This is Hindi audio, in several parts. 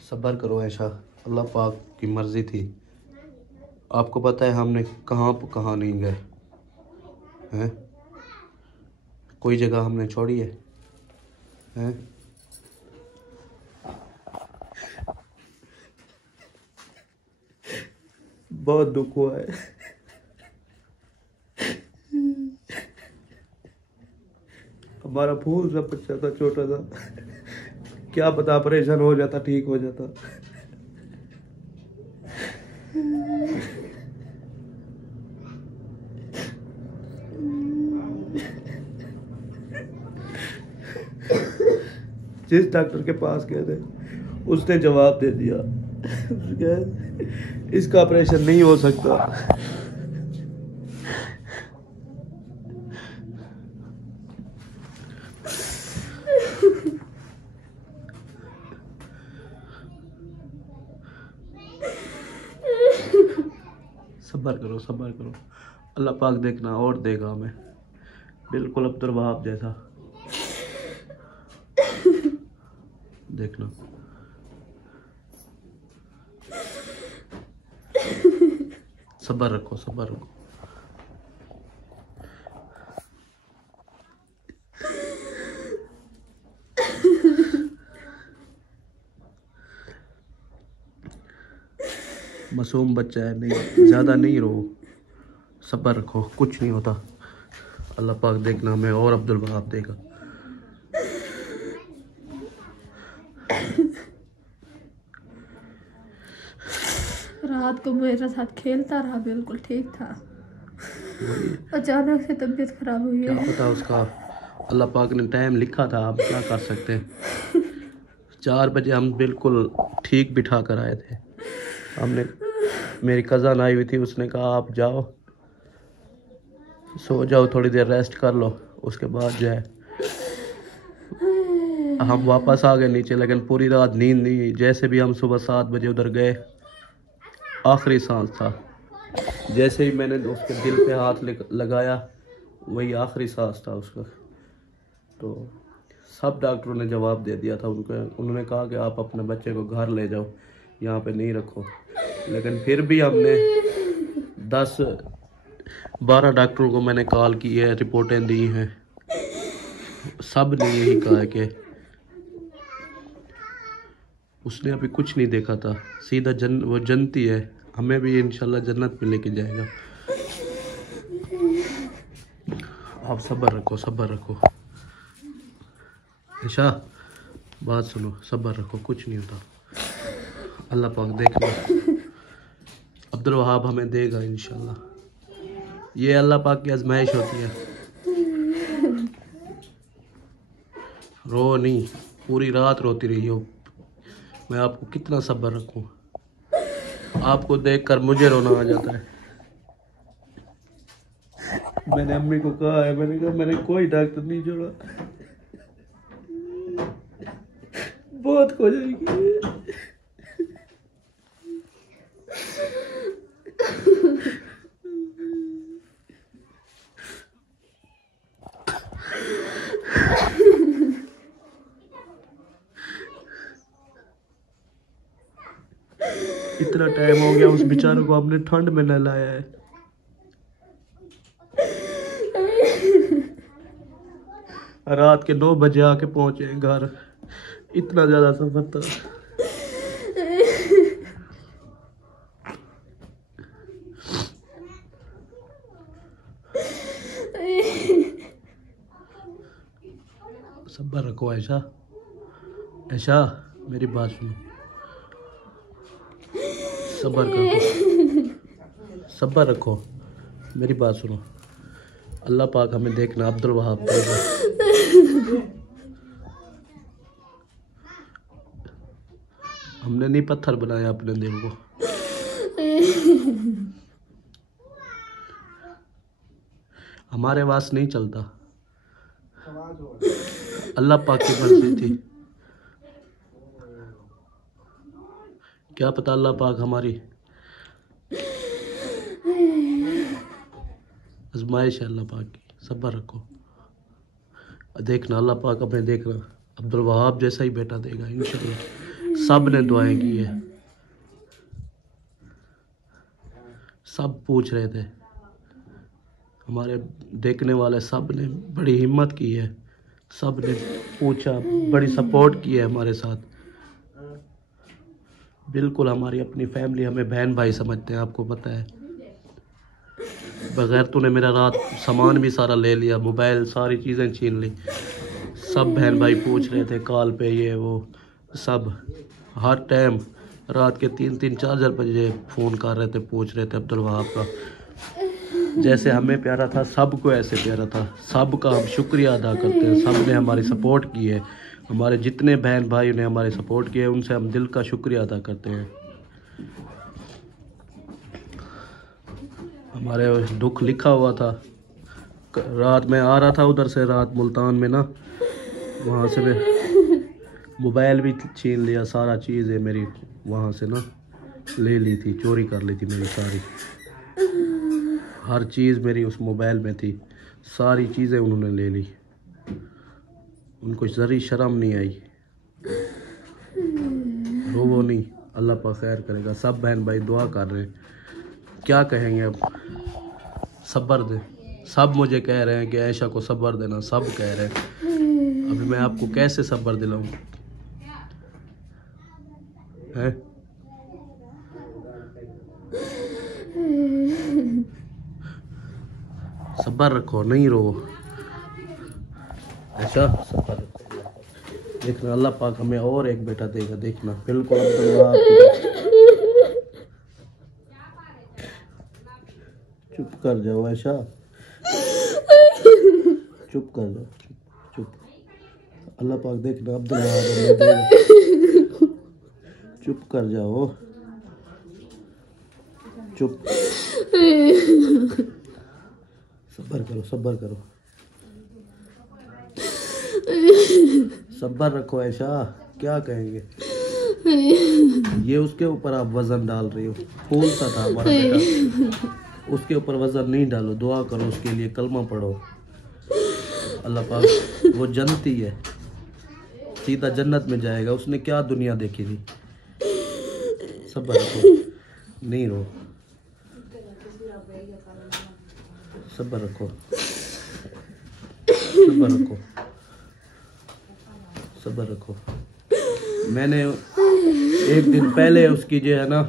सब्र करो ऐशा, अल्लाह पाक की मर्ज़ी थी। आपको पता है हमने कहाँ नहीं गए हैं, कोई जगह हमने छोड़ी है हैं? बहुत दुख हुआ है। हमारा फूल सा बच्चा था, छोटा था, क्या पता ऑपरेशन हो जाता, ठीक हो जाता। जिस डॉक्टर के पास गए थे उसने जवाब दे दिया, इसका ऑपरेशन नहीं हो सकता। सब्र करो, अल्लाह पाक देखना और देगा हमें, बिल्कुल अब्दुल वहाब जैसा देखना। सब्र रखो। मासूम बच्चा है, नहीं ज़्यादा नहीं रो, सब्र रखो, कुछ नहीं होता। अल्लाह पाक देखना हमें और अब्दुल वहाब देगा। रात को मेरे साथ खेलता रहा, बिल्कुल ठीक था, अचानक से तबीयत खराब हुई है। क्या पता उसका, अल्लाह पाक ने टाइम लिखा था, आप क्या कर सकते हैं। 4 बजे हम बिल्कुल ठीक बिठा कर आए थे। हमने, मेरी कज़न आई हुई थी, उसने कहा आप जाओ सो जाओ, थोड़ी देर रेस्ट कर लो, उसके बाद जो है हम वापस आ गए नीचे। लेकिन पूरी रात नींद नहीं, जैसे भी हम सुबह 7 बजे उधर गए, आखिरी सांस था, जैसे ही मैंने उसके दिल पे हाथ लगाया वही आखिरी सांस था उसका। तो सब डॉक्टरों ने जवाब दे दिया था उनको, उन्होंने कहा कि आप अपने बच्चे को घर ले जाओ, यहाँ पे नहीं रखो। लेकिन फिर भी हमने 10-12 डॉक्टरों को मैंने कॉल की है, रिपोर्टें दी हैं, सब ने यही कहा है कि उसने अभी कुछ नहीं देखा था, सीधा वो जन्नती है, हमें भी इंशाल्लाह जन्नत में लेके जाएगा। आप सब्र रखो। ईशा बात सुनो, सब्र रखो, कुछ नहीं होता, अल्लाह पाक देखना, अब्दुल वहाब हमें देगा इंशाल्लाह। ये अल्लाह पाक की आजमाइश होती है। रो नहीं, पूरी रात रोती रही हो, मैं आपको कितना सब्र रखूं, आपको देखकर मुझे रोना आ जाता है। मैंने अम्मी को कहा है, मैंने कहा मैंने कोई डॉक्टर नहीं जोड़ा, बहुत हो जाएगी। इतना टाइम हो गया, उस बेचारे को हमने ठंड में न लाया है। रात के 9 बजे आके पहुंचे घर, इतना ज्यादा सफर था। सब्र रखो ऐशा मेरी बात सुनो, सब्र रखो, मेरी बात सुनो, अल्लाह पाक हमें देखना, अब्दुल वहाब देगा। हमने नहीं पत्थर बनाया अपने दिल को। हमारे वास नहीं चलता, अल्लाह पाक की मर्जी थी, क्या पता अल्लाह पाक हमारी आजमाइश है, अल्लाह पाक की। सब्र रखो, देखना अल्लाह पाक हमें देखना, अब्दुल वहाब जैसा ही बेटा देगा इंशाल्लाह। सब ने दुआएं की है, सब पूछ रहे थे, हमारे देखने वाले सब ने बड़ी हिम्मत की है, सब ने पूछा, बड़ी सपोर्ट की है हमारे साथ। बिल्कुल हमारी अपनी फैमिली, हमें बहन भाई समझते हैं, आपको पता है। बगैर तूने मेरा रात सामान भी सारा ले लिया, मोबाइल सारी चीज़ें छीन ली। सब बहन भाई पूछ रहे थे कॉल पे, ये वो सब हर टाइम रात के 3-3 4-4 बजे फ़ोन कर रहे थे, पूछ रहे थे अब्दुल वहाब का। जैसे हमें प्यारा था सबको ऐसे प्यारा था। सबका हम शुक्रिया अदा करते हैं, सब ने हमारी सपोर्ट की है, हमारे जितने बहन भाई ने हमारे सपोर्ट किया है उनसे हम दिल का शुक्रिया अदा करते हैं। हमारे दुख लिखा हुआ था। रात में आ रहा था उधर से, रात मुल्तान में ना, वहाँ से मैं मोबाइल भी छीन लिया, सारा चीज़ है मेरी वहाँ से ना ले ली थी, चोरी कर ली थी मेरी सारी, हर चीज़ मेरी उस मोबाइल में थी, सारी चीज़ें उन्होंने ले ली। उनको ज़री शर्म नहीं आई। रोवो नहीं, अल्लाह पाक खैर करेगा। सब बहन भाई दुआ कर रहे हैं, क्या कहेंगे अब, सब्र दे। सब मुझे कह रहे हैं कि आयशा को सब्र देना, सब कह रहे हैं। अभी मैं आपको कैसे सब्र दिलाऊं हैं? सब्र रखो, नहीं रो। ऐसा सब्र रखो, देखना अल्लाह पाक हमें और एक बेटा देगा, देखना। बिल्कुल अब्दुल्लाह चुप कर जाओ ऐशा, चुप कर जाओ, चुप चुप। अल्लाह पाक देखना अब्दुल्लाह हमें देगा। चुप कर जाओ, चुप। सब्र करो, सब्र करो, सब्र रखो ऐशा, क्या कहेंगे। ये उसके ऊपर आप वजन डाल रही हो, फूल सा था हमारा बेटा, उसके ऊपर वजन नहीं डालो। दुआ करो उसके लिए, कलमा पढ़ो, अल्लाह पाक वो जन्नती है, सीधा जन्नत में जाएगा। उसने क्या दुनिया देखी थी। सब्र रखो, नहीं रो, सब्र रखो, सब्र रखो, सब्र रखो। मैंने एक दिन पहले उसकी जो है ना,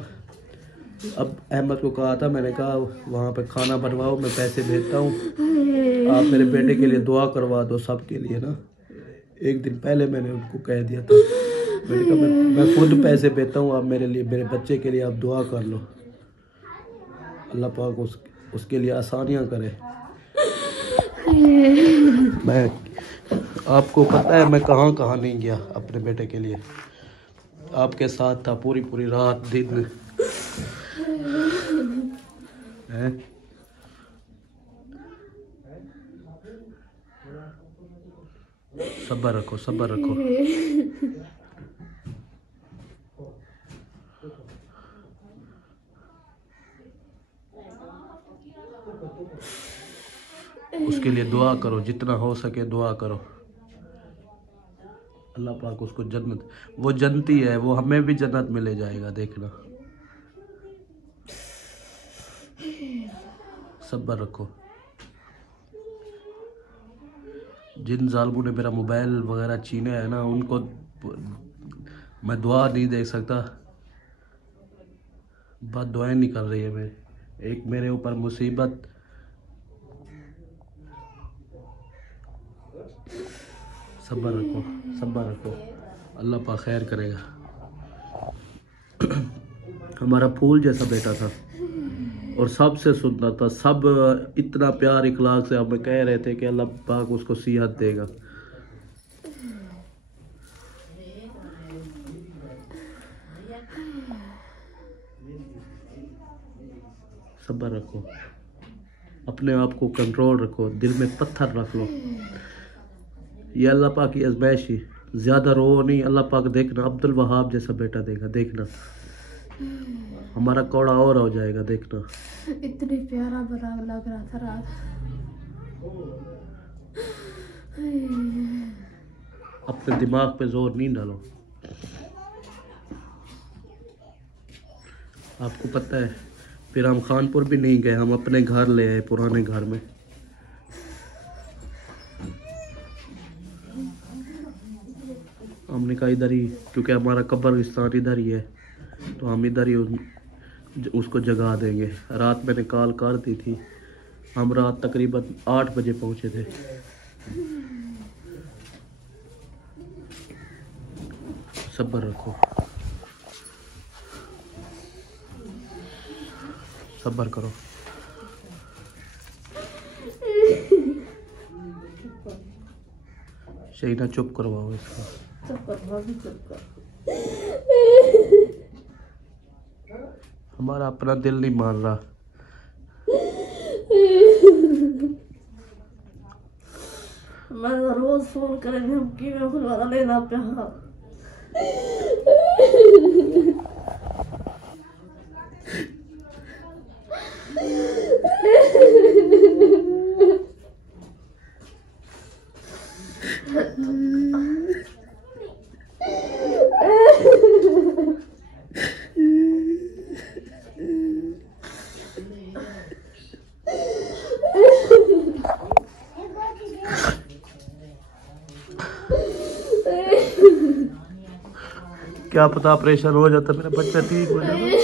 अब अहमद को कहा था, मैंने कहा वहाँ पे खाना बनवाओ, मैं पैसे भेजता हूँ, आप मेरे बेटे के लिए दुआ करवा दो, सब के लिए ना। एक दिन पहले मैंने उनको कह दिया था, मैंने कहा मैं खुद पैसे भेजता हूँ, आप मेरे लिए, मेरे बच्चे के लिए आप दुआ कर लो, अल्लाह पाक उसके लिए आसानियाँ करे। मैं आपको पता है मैं कहाँ कहाँ नहीं गया अपने बेटे के लिए, आपके साथ था पूरी पूरी रात दिन है। सब्र रखो, सब्र रखो। उसके लिए दुआ करो, जितना हो सके दुआ करो, अल्लाह पाक उसको जन्नत, वो जन्नती है, वो हमें भी जन्नत में ले जाएगा, देखना। सब्र रखो। जिन जालिमों ने मेरा मोबाइल वगैरह छीने है ना, उनको मैं दुआ नहीं दे सकता, बस दुआएं निकल रही है मेरी। एक मेरे ऊपर मुसीबत, सब्र रखो, सब्र रखो, अल्लाह पाक खैर करेगा। हमारा फूल जैसा बेटा था और सबसे सुंदर था, सब इतना प्यार इखलाक से हमें कह रहे थे कि अल्लाह पाक उसको सेहत देगा। सब्र रखो, अपने आप को कंट्रोल रखो, दिल में पत्थर रख लो, ये अल्लाह पाक की आज़माइश ही। ज़्यादा रो नहीं, अल्लाह पाक देखना अब्दुल वहाब जैसा बेटा देगा, देखना हमारा कौड़ा और हो जाएगा, देखना। इतनी प्यारा बना लग रहा था रात। अपने दिमाग पे जोर नहीं डालो। आपको पता है, फिर हम खानपुर भी नहीं गए, हम अपने घर ले आए, पुराने घर में। हमने कहा इधर ही, क्योंकि हमारा कब्रिस्तान इधर ही है, तो हम इधर ही उसको जगा देंगे। रात मैंने कॉल कर दी थी, हम रात तकरीबन 8 बजे पहुंचे थे। सब्र रखो, सब्र करो। शहीना चुप करवाओ इसको। हमारा अपना दिल नहीं मान रहा। मैं रोज फोन करेंगे कि मैं खुलवा लेना पे। क्या पता ऑपरेशन हो जाता, मेरा बच्चा ठीक हो जाता।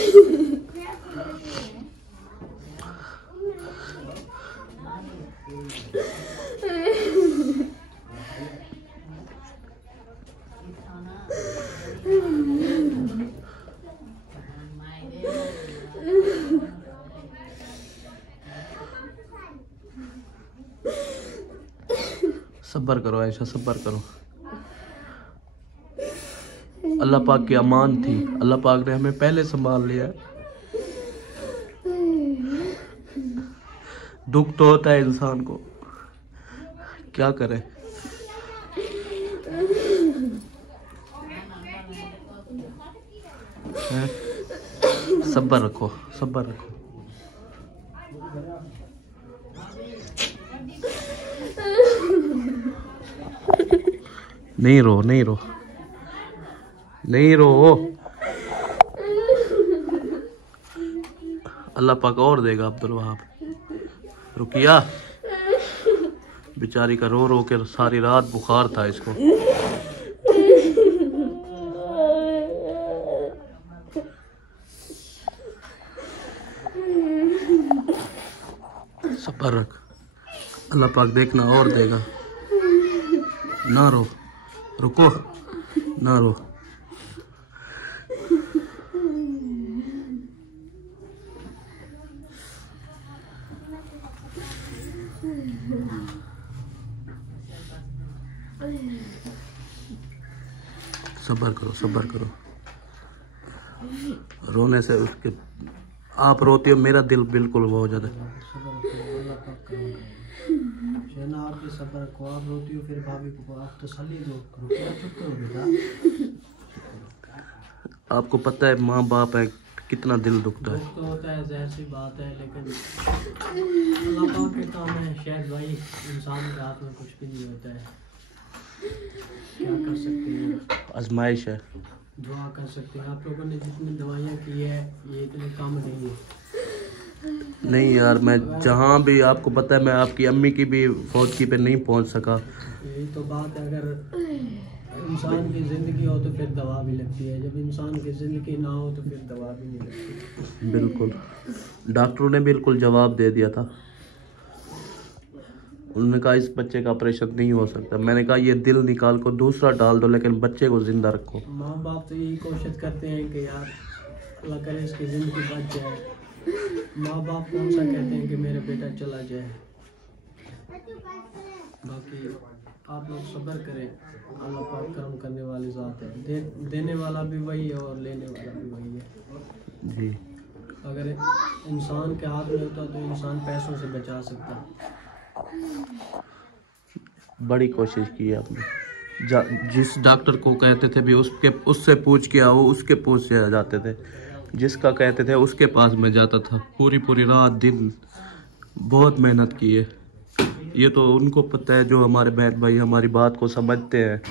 सब्र करो ऐशा, सब्र करो। अल्लाह पाक की अमान थी, अल्लाह पाक ने हमें पहले संभाल लिया। दुख तो होता है इंसान को, क्या करे। सब्र रखो, सब्र रखो। नहीं रो, नहीं रो, नहीं रो। अल्लाह पाक और देगा अब्दुल वहाब। रुकिया बेचारी का रो रो के सारी रात बुखार था इसको। सब्र रख, अल्लाह पाक देखना और देगा। ना रो, रुको, ना रो। सब्र करो, सब्र करो। रोने से उसके, आप रोती हो, मेरा दिल बिल्कुल वो हो जाता है। आपके सब्र को, आप रोती हो, फिर भाभी को आप तसल्ली दो, चुप करो बेटा। आपको पता है माँ बाप है, कितना दिल दुखता है। दुख तो होता है, ज़ाहिर सी बात है, लेकिन अल्लाह पाक के काम है। शायद भाई इंसान के हाथ में कुछ भी नहीं होता है, क्या कर सकते हैं, आजमाइश है। दुआ कर सकते हैं। आप लोगों ने जितनी दवाइयाँ की है, ये इतने काम नहीं है। नहीं यार, मैं जहाँ भी, आपको पता है मैं आपकी अम्मी की भी फौजी पे नहीं पहुँच सका। यही तो बात है, अगर इंसान की ज़िंदगी हो तो फिर दवा भी लगती है, जब इंसान की ज़िंदगी ना हो तो फिर दवा भी नहीं लगती। बिल्कुल, डॉक्टरों ने बिल्कुल जवाब दे दिया था। उन्होंने कहा इस बच्चे का ऑपरेशन नहीं हो सकता। मैंने कहा ये दिल निकाल कर दूसरा डाल दो, लेकिन बच्चे को जिंदा रखो। माँ बाप तो यही कोशिश करते हैं कि यार अल्लाह करे इसकी ज़िंदगी बच जाए। माँ बाप कौन सा कहते हैं कि मेरा बेटा चला जाए। बाकी आप लोग सब्र करें, अल्लाह पाक करम करने वाली ज़ात है। देने वाला भी वही है और लेने वाला भी वही है जी। अगर इंसान के हाथ में होता तो इंसान पैसों से बचा सकता। बड़ी कोशिश की है आपने। जिस डॉक्टर को कहते थे भी उससे पूछ के आओ, उसके पूछ से जाते थे। जिसका कहते थे उसके पास में जाता था। पूरी पूरी रात दिन बहुत मेहनत की है। ये तो उनको पता है जो हमारे बहन भाई हमारी बात को समझते हैं।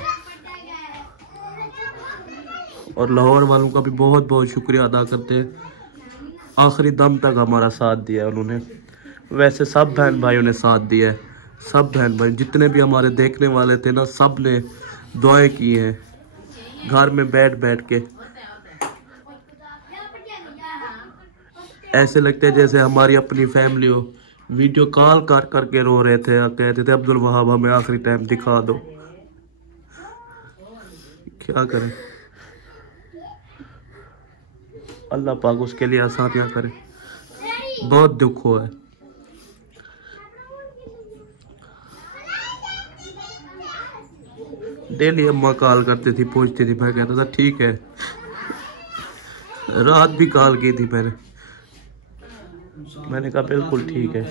और लाहौर वालों का भी बहुत बहुत शुक्रिया अदा करते हैं। आखिरी दम तक हमारा साथ दिया है उन्होंने। वैसे सब बहन भाइयों ने साथ दिया है, सब बहन भाई जितने भी हमारे देखने वाले थे ना, सब ने दुआएं की हैं घर में बैठ बैठ के। ऐसे लगते है जैसे हमारी अपनी फैमिली हो। वीडियो कॉल कर करके रो रहे थे, कहते थे अब्दुल वहाब हमें आखिरी टाइम दिखा दो। क्या करें, अल्लाह पाक उसके लिए आसानियां करे। बहुत दुख हुआ है। डेली अम्मा कॉल करती थी, पूछती थी, मैं कहता था ठीक है। रात भी कॉल की थी मैंने कहा बिल्कुल ठीक है।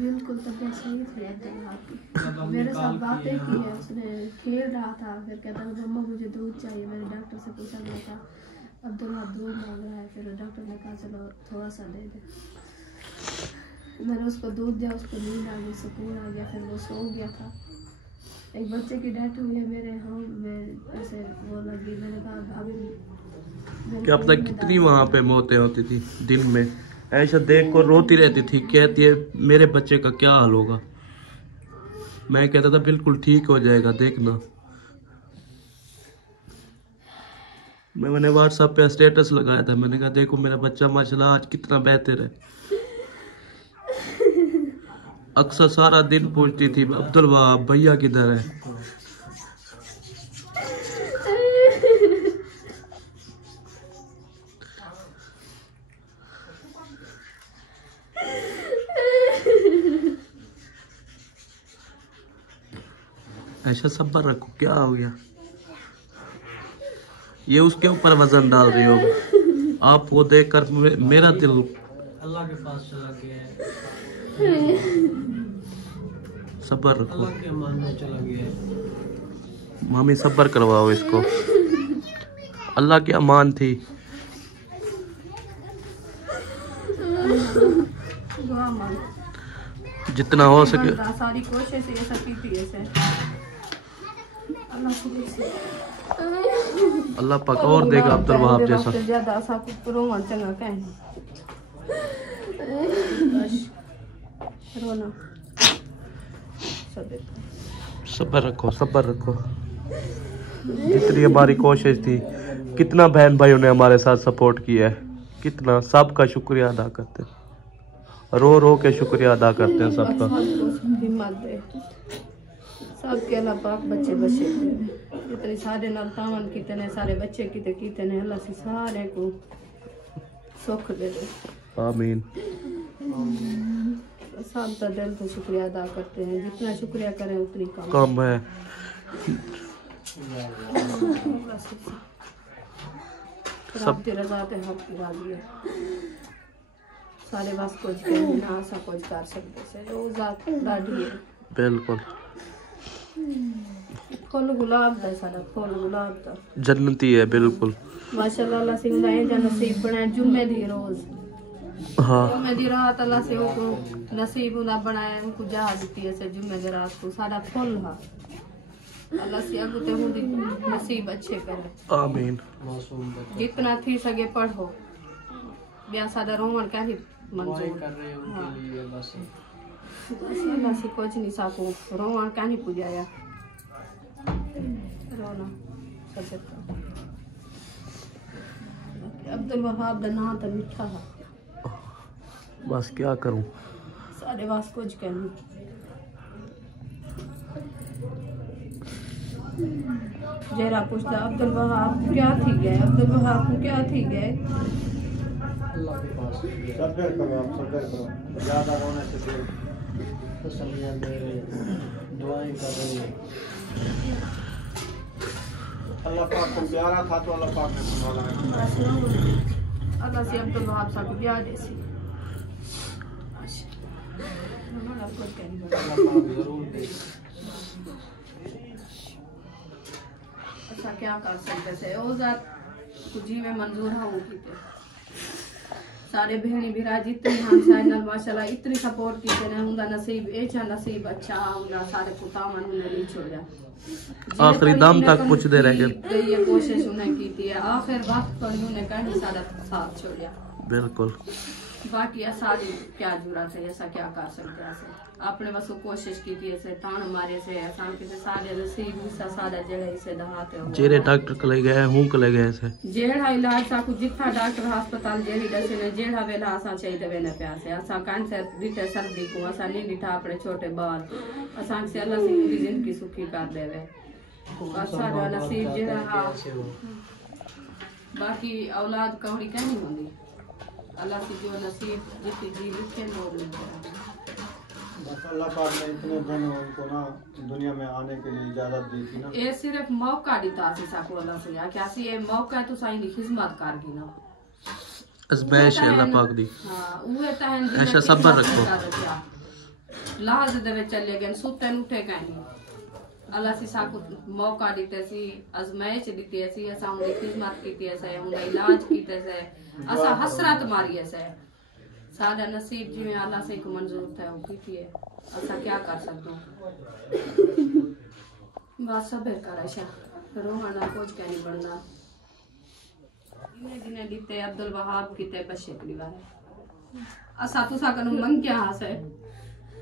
बिल्कुल तबीयत सही थी मेरे साथ बातें की है, उसने खेल रहा था, फिर कहता था मम्मा मुझे दूध चाहिए। मैंने डॉक्टर से पूछा, मैं कहा अब्दुल वहाब दूध मांग रहा है। फिर डॉक्टर ने कहा चलो थोड़ा सा दे दे। मैंने उसको दूध दिया, उसको नींद आ गई, सुकून आ गया, फिर वो सो गया था। एक बच्चे की डेथ हुई है मेरे होम में, ऐसे वो लगी। मैंने कहा भाभी क्या पता कितनी वहां पे मौतें होती थी दिन में। ऐसा देख कर रोती रहती थी, कहती है मेरे बच्चे का क्या हाल होगा। मैं कहता था बिल्कुल ठीक हो जाएगा देखना। मैंने व्हाट्सएप पे स्टेटस लगाया था, मैंने कहा देखो मेरा बच्चा माशाल्लाह आज कितना बेहतर है। अक्सर सारा दिन पूछती थी अब्दुल वहाब भैया किधर है। ऐसा सब्र रखो, क्या हो गया। ये उसके ऊपर वजन डाल रही हो आप, वो देखकर मेरा दिल अल्लाह के पास चला गया है। सब्र रखो, अल्लाह के अमान में चला गया है। मामी सब्र करवाओ इसको, अल्लाह की अमान थी। जितना हो सके सारी कोशिश ये सब की थी ऐसे। अल्लाह पाक और देगा अब्दुल वहाब जैसा। ज्यादा सा रोना चंगा कहना रोना। सब्र रखो, सब्र रखो। जितनी हमारी कोशिश थी, कितना बहन भाइयों ने हमारे साथ सपोर्ट किया है, कितना, सबका शुक्रिया अदा करते हैं, रो रो के शुक्रिया अदा करते हैं सबका। सबके अल्लाह पाक बच्चे बच्चे इतने सारे नाल तावन कितने सारे बच्चे कितने अल्लाह से सारे को सुख दे दे, आमीन। सबका दिल से शुक्रिया अदा करते हैं, जितना शुक्रिया करें उतनी कम है। सब रजा ते हक राजी है, सारे बस कुछ ना सा कुछ कर सकते से रोज़ा दादी है। बिल्कुल फूल गुलाब दा, सारा फूल गुलाब दा जन्नती है बिल्कुल माशाल्लाह। अल्लाह सिंह है जन नसीब बनाए जुम्मे दी रोज, हाँ जुम्मे दी रात अल्लाह से को नसीब उना बनाए, उनको जहा दी ऐसे जुम्मे दी रात को सारा फूल हा। अल्लाह से अगु ते हुंदी नसीब अच्छे करे, आमीन। जितना थी सके पढ़ो, ब्याह सादा रोमन का ही मंजूर कर रहे हैं उनके लिए बस। अल्लाह से कुछ नहीं साको रोमन का नहीं पुजाया रोना सब। अब्दुल वहाब दा नाम तो मिठा है, बस क्या करूं, सारे वास कुछ कहनी। जरा पूछता अब्दुल वहाब क्या थी गए, अब्दुल वहाब को क्या थी गए। अल्लाह के पास सब्र करो, आप सब्र करो, ज़्यादा रोने से दूर। तसल्लियां दे रहे हैं, दुआएं कर रहे हैं। अल्लाह पाक को प्यारा था तो अल्लाह पाक ने संभाला है। अल्लाह से अब्दुल वहाब साहब को ब्याह देसी अल्लाह पाक जरूर दे। अच्छा क्या कर सकते से ओ जात कुछ में मंजूर है वो की सारे भेणी भिरा जितने हम साइनल माशाल्लाह इतनी सपोर्ट की ने उनका नसीब एचा नसीब अच्छा उनका सारे पुतावन उन्हें नहीं छोड़ा आखिरी दम तक पूछते रह गए ये कोशिश उन्हें की थी आखिर वक्त पर उन्हें कहीं सारा साथ छोड़ा बिल्कुल बाकी सारी क्या जरूरत है ऐसा क्या कर सकते हैं अपने बस कोशिश की थी ऐसे तान मारे से आसान के सारे नसीब सा सादा जेड़े से दहाते हो जेरे डॉक्टर को ले गए हूं को ले गए से जेड़ा इलाज सा को जितना डॉक्टर अस्पताल जेड़ी दसे ने जेड़ा वेला आसा चाहिए वेने प्यासे आसा कैंसर दिते सर्दी को आसा नहीं दिठा अपने छोटे बाल आसान से अल्लाह से पूरी जिंदगी सुखी कर देवे बस सारा नसीब जेड़ा बाकी औलाद कौड़ी कहीं होंदी अल्लाह की जो नसीब जितनी जी लिखे वो बस अल्लाह पाक ने इतने दिन उनको ना दुनिया में आने के लिए इजाजत दी थी ना ये सिर्फ मौका दिता सी साको अल्लाह से या क्या सी ये मौका तो साईं दी खिदमत कर गी ना अजमैश है अल्लाह पाक दी हां उहे तहन ऐसा सब्र रखो लाज दे विच चले गए सुते उठे कहीं अल्लाह से साको मौका दिते सी अजमैश दिते सी असा उनकी खिदमत कीती है उनका इलाज कीते से असा हसरत मारी है सादा नसीब जिवें अल्लाह से को मंजूर था वो कीती है असा क्या कर सकते बस सब्र कर आशा रोहाना कुछ क्या नहीं बनना इन्हें जिन्हें दिते अब्दुल वहाब कीते बशे परिवार असा तुसा कनु मंग क्या हास है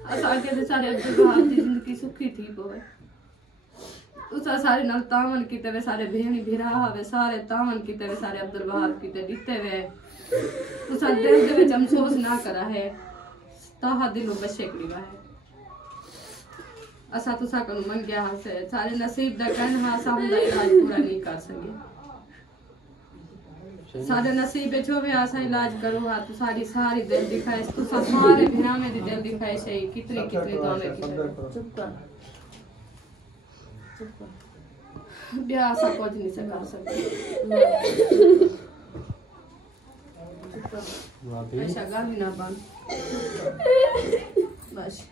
असा के सारे अब्दुल वहाब दी जिंदगी सुखी थी पोवे उसा सारे नाल तावन कीते वे सारे भेणी भिरा हवे सारे तावन कीते वे सारे अब्दुल वहाब कीते दिते वे उसा दिल दे विच अफसोस ना करा है ताहा दिलो बशे करीवा है असा तुसा कनु मंगया हसे सारे नसीब दा कहना असा उनदा इलाज पूरा नहीं कर सके सारे नसीब जो भी आसा इलाज करो हा तो सारी दिल दिखाए तो सारे भिरा में दी दिल दिखाए सही कितनी तो हमें चुप कर ब्याह सा कुछ नहीं से कर सकते ऐसा गाली ना बन बस